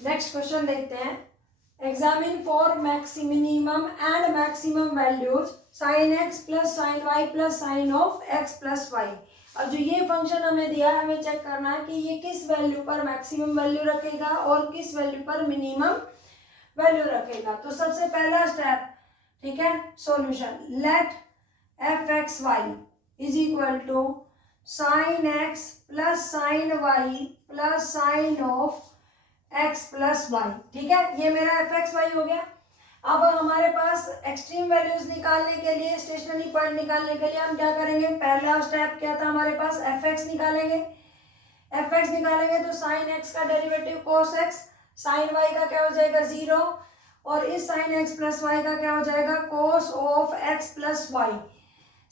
Next question देखते हैं। Examine for minimum and maximum values sine x plus sine y plus sine of x plus y. अब जो ये function हमें दिया है, हमें चेक करना है कि ये किस वैल्यू पर मैक्सिमम वैल्यू रखेगा और किस वैल्यू पर मिनिमम वैल्यू रखेगा। तो सबसे पहला स्टेप, ठीक है, solution. Let f x y is equal to sine x plus sine y plus sine of x plus y. ठीक है, ये मेरा एफ एक्स वाई हो गया। अब हमारे पास एक्सट्रीम वैल्यूज निकालने के लिए, स्टेशनरी पॉइंट निकालने के लिए हम क्या करेंगे, पहला स्टेप क्या था हमारे पास, एफ एक्स निकालेंगे। एफ एक्स निकालेंगे तो साइन एक्स का derivative cos x, sine y का क्या हो जाएगा 0, और इस साइन एक्स प्लस वाई का क्या हो जाएगा cos of x plus y.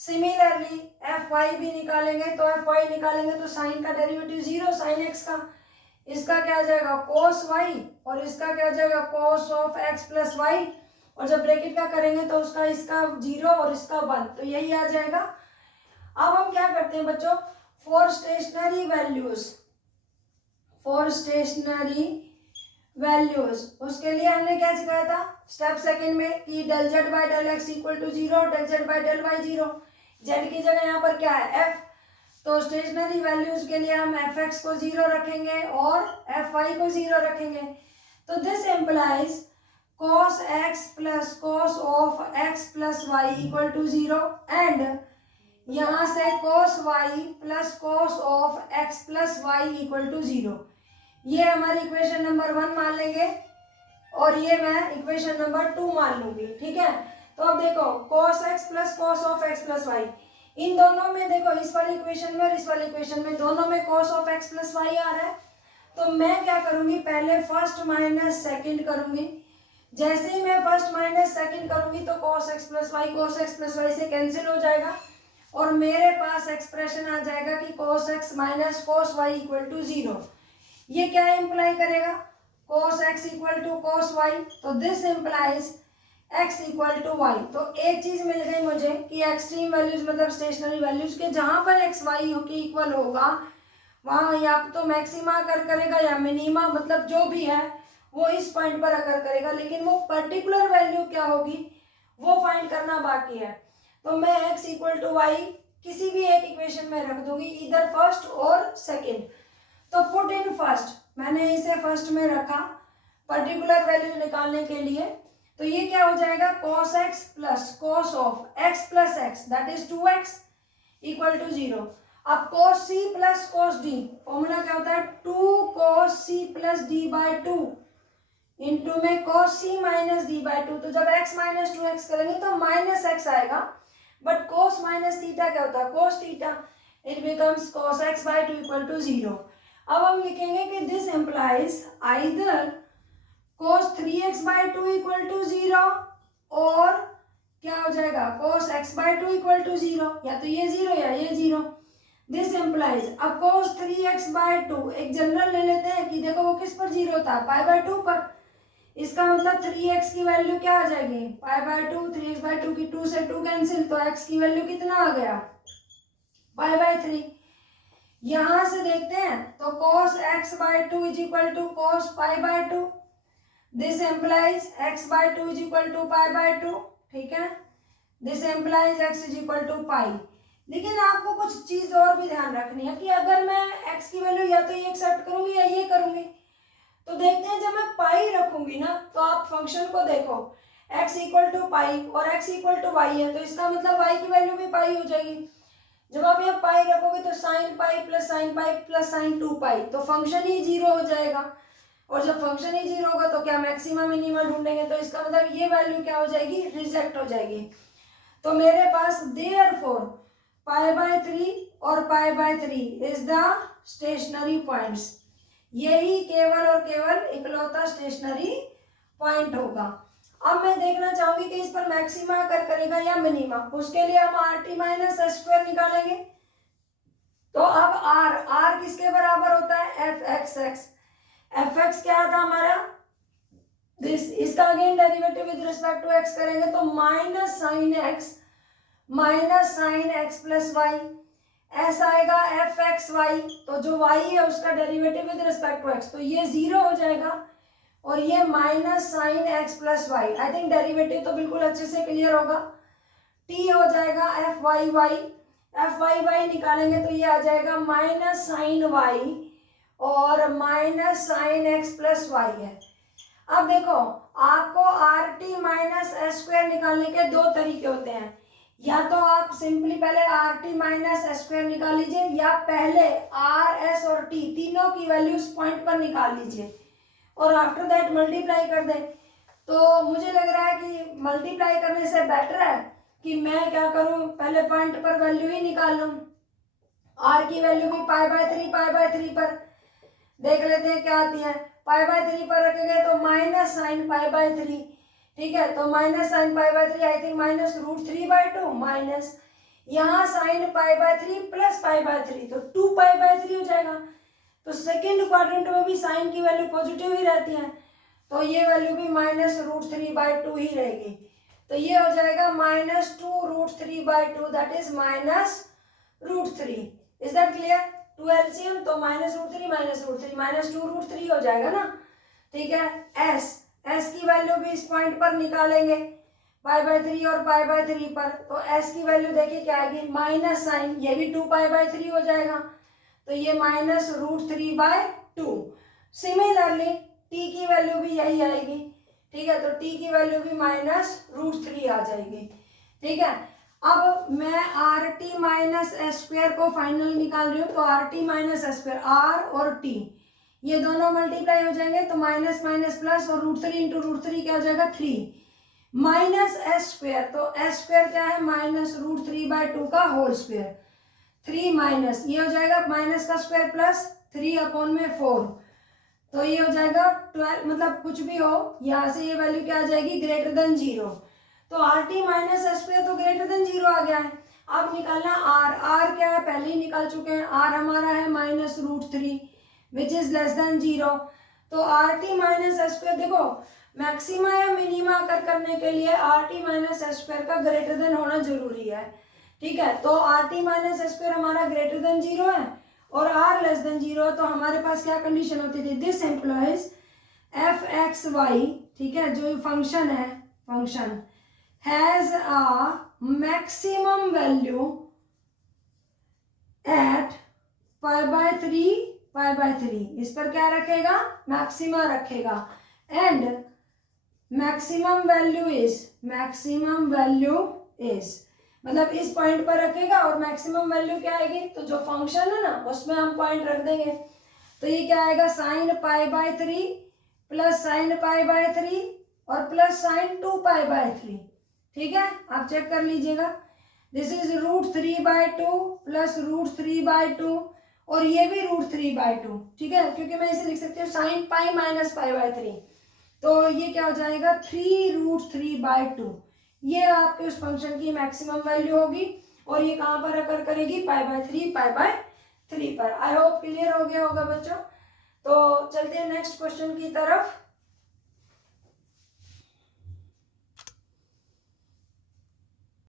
Similarly f y भी निकालेंगे, तो एफ वाई निकालेंगे तो साइन का डेरिवेटिव 0 साइन एक्स का, इसका क्या हो जाएगा कोस वाई, और इसका क्या हो जाएगा cos of x plus y, और जब ब्रैकेट का करेंगे तो उसका इसका 0 और इसका 1, तो यही आ जाएगा। अब हम क्या करते हैं बच्चों, फॉर स्टेशनरी वैल्यूज उसके लिए हमने क्या सिखाया था स्टेप सेकंड में कि del z by del x equal to 0, del z by del y 0। Z की जगह यहाँ पर क्या है एफ, तो स्टेशनरी वैल्यूज के लिए हम एफ एक्स को 0 रखेंगे और एफ वाई को 0 रखेंगे। तो this implies cos x plus cos of x plus y equal to 0 and यहाँ से cos y plus cos of x plus y equal to 0। ये हमारी इक्वेशन नंबर 1 मान लेंगे और ये मैं इक्वेशन नंबर 2 मान लूंगी। ठीक है, तो अब देखो cos x plus cos of x plus Y, इन दोनों में देखो इस वाली इक्वेशन में और इस वाली इक्वेशन में दोनों में cos of x plus Y आ रहा है। तो मैं क्या करूंगी, पहले फर्स्ट माइनस सेकेंड करूंगी। जैसे ही मैं फर्स्ट माइनस सेकेंड करूंगी तो cos x प्लस वाई से कैंसिल हो जाएगा और मेरे पास एक्सप्रेशन आ जाएगा कि cos x minus cos y equal to 0। ये क्या इम्प्लाई करेगा, cos x equal to cos y, तो this implies x equal to y. तो एक चीज मिल गई मुझे कि एक्सट्रीम वैल्यूज मतलब स्टेशनरी वैल्यूज के जहां पर x y के इक्वल होगा वहां या तो मैक्सिमा अकर करेगा या मिनिमा, मतलब जो भी है वो इस पॉइंट पर अकर करेगा, लेकिन वो पर्टिकुलर वैल्यू क्या होगी वो फाइंड करना बाकी है। तो मैं x इक्वल टू वाई किसी भी एक इक्वेशन में रख दूंगी, इधर फर्स्ट और सेकेंड। तो पुट इन फर्स्ट, मैंने इसे फर्स्ट में रखा पर्टिकुलर वैल्यू निकालने के लिए। तो ये क्या हो जाएगा cos x plus cos of x plus x that is 2x equal to 0। अब cos c plus cos d, formula क्या होता है 2 cos c plus d by 2 into में cos c minus d by 2। तो जब x माइनस 2x करेंगे तो minus x आएगा, बट cos माइनस थीटा क्या होता है cos theta, it becomes cos x by 2 equal to 0। अब हम लिखेंगे कि this implies either cos 3x by 2 equal to 0 और क्या हो जाएगा cos x by 2 equal to 0, या तो ये 0 या ये 0। दिस एम्प्लाइज अब cos 3x बाई 2 एक जनरल ले लेते हैं कि देखो वो किस पर 0 था पाई बाई 2 पर, इसका मतलब 3x की वैल्यू क्या आ जाएगी पाई बाई 2, 3x बाई 2 की 2 से 2 कैंसिल, तो x की वैल्यू कितना आ गया पाई बाई 3। यहां से देखते हैं तो cos x by 2 is equal to cos pi by 2, this implies x by 2 is equal to pi by 2। ठीक है, this implies x is equal to pi. लेकिन आपको कुछ चीज और भी ध्यान रखनी है कि अगर मैं x की वैल्यू या तो ये एक्सेप्ट करूंगी या ये करूंगी, तो देखते हैं जब मैं पाई रखूंगी ना तो आप फंक्शन को देखो x इक्वल टू पाई और x इक्वल टू वाई है, तो इसका मतलब y की वैल्यू भी पाई हो जाएगी। जब आप यहाँ पाई रखोगे तो साइन पाई प्लस साइन 2 पाई, तो फंक्शन ही 0 हो जाएगा, और जब फंक्शन ही 0 होगा तो क्या मैक्सिमम मिनिमम ढूंढेंगे, तो इसका मतलब ये वैल्यू क्या हो जाएगी रिजेक्ट हो जाएगी। तो मेरे पास देयरफॉर पाई बाई 3 और pi by 3 is the stationary points, यही केवल और केवल इकलौता स्टेशनरी पॉइंट होगा। अब मैं देखना चाहूंगी कि इस पर मैक्सिमा कर करेगा या मिनिमा, उसके लिए हम r t minus s square निकालेंगे। तो अब आर किसके बराबर होता है f x x, f x क्या था हमारा दिस, इसका again derivative with respect to x करेंगे तो minus sine x plus y, ऐसा आएगा एफ एक्स वाई, तो जो वाई है उसका derivative with respect to x, तो ये 0 हो जाएगा। और ये minus sine x plus y. I think derivative तो बिल्कुल अच्छे से क्लियर होगा। टी हो जाएगा f y y, f y y निकालेंगे तो ये आ जाएगा माइनस साइन वाई और minus sine x plus y है। अब देखो आपको r t minus s square निकालने के दो तरीके होते हैं, या तो आप सिंपली पहले are t minus s square निकाल लीजिए, या पहले आर एस और टी तीनों की वैल्यूज पॉइंट पर निकाल लीजिए और आफ्टर दैट मल्टीप्लाई कर दें। तो मुझे लग रहा है कि मल्टीप्लाई करने से बेटर है कि मैं क्या करूं, पहले पॉइंट पर वैल्यू ही निकाल लूं। आर की वैल्यू भी पाई बाय थ्री पर देख लेते हैं क्या आती है। पाई बाय थ्री पर रखेंगे तो minus sine pi by three, ठीक है, तो minus sine pi by three I think minus root three by two, minus यहाँ sine pi by three plus pi by three तो 2 पाई बाय थ्री हो जाएगा। तो सेकेंड क्वाड्रेंट में भी साइन की वैल्यू पॉजिटिव ही रहती है, तो ये वैल्यू भी minus root three by two ही रहेगी। तो ये हो जाएगा minus two root three by two, that is minus root three. Is that clear? Two LCM तो minus root three minus two root three हो जाएगा ना, ठीक है। एस की वैल्यू भी इस पॉइंट पर निकालेंगे पाई बाय थ्री और पाई बाय थ्री पर, तो एस की वैल्यू देखिए क्या आएगी, माइनस साइन, ये भी 2 पाई बाय थ्री हो जाएगा, तो ये minus root three by two. Similarly t की वैल्यू भी यही आएगी, ठीक है, तो टी की वैल्यू भी माइनस रूट थ्री आ जाएगी, ठीक है। अब मैं r t minus s square को फाइनल निकाल रही हूँ, तो r t minus s square, r और टी ये दोनों मल्टीप्लाई हो जाएंगे तो माइनस माइनस प्लस और root three into root three क्या हो जाएगा 3 माइनस एस स्क्वायर, तो एस स्क्वायर क्या है minus root three by two का होल स्क्वायर, 3 माइनस ये हो जाएगा माइनस का स्क्वायर प्लस 3 अपॉन में 4, तो ये हो जाएगा 12, मतलब कुछ भी हो यहाँ से ये वैल्यू क्या आ जाएगी ग्रेटर देन 0, तो r t minus s square तो ग्रेटर देन 0 आ गया है। अब निकालना आर क्या है पहले ही निकाल चुके हैं, आर हमारा है minus root three which is less than 0, तो r t minus s square देखो मैक्सिमा या मिनिमा करने के लिए r t minus s square का ग्रेटर देन होना जरूरी है, ठीक है। तो r t minus s square हमारा ग्रेटर देन 0 है और आर लेस देन 0, तो हमारे पास क्या कंडीशन होती थी, this implies f x y, ठीक है, जो फंक्शन है, function has a maximum value at pi by three, इस पर क्या रखेगा मैक्सिमा रखेगा, एंड मैक्सिमम वैल्यू इज मतलब इस पॉइंट पर रखेगा और मैक्सिमम वैल्यू क्या आएगी, तो जो फंक्शन है ना उसमें हम पॉइंट रख देंगे, तो ये क्या आएगा sine pi by three plus sine pi by three और plus sine 2 pi by three, ठीक है, आप चेक कर लीजिएगा। This is root three by two plus root three by two और ये भी रूट थ्री बाय टू, ठीक है, क्योंकि मैं इसे लिख सकती हूँ sine pi minus pi by three, तो ये क्या हो जाएगा 3 रूट थ्री बाय टू, ये आपके उस फंक्शन की मैक्सिमम वैल्यू होगी और ये कहाँ पर अकर करेगी पाई बाय थ्री पर। आई होप क्लियर हो गया होगा बच्चों। तो चलते हैं नेक्स्ट क्वेश्चन की तरफ।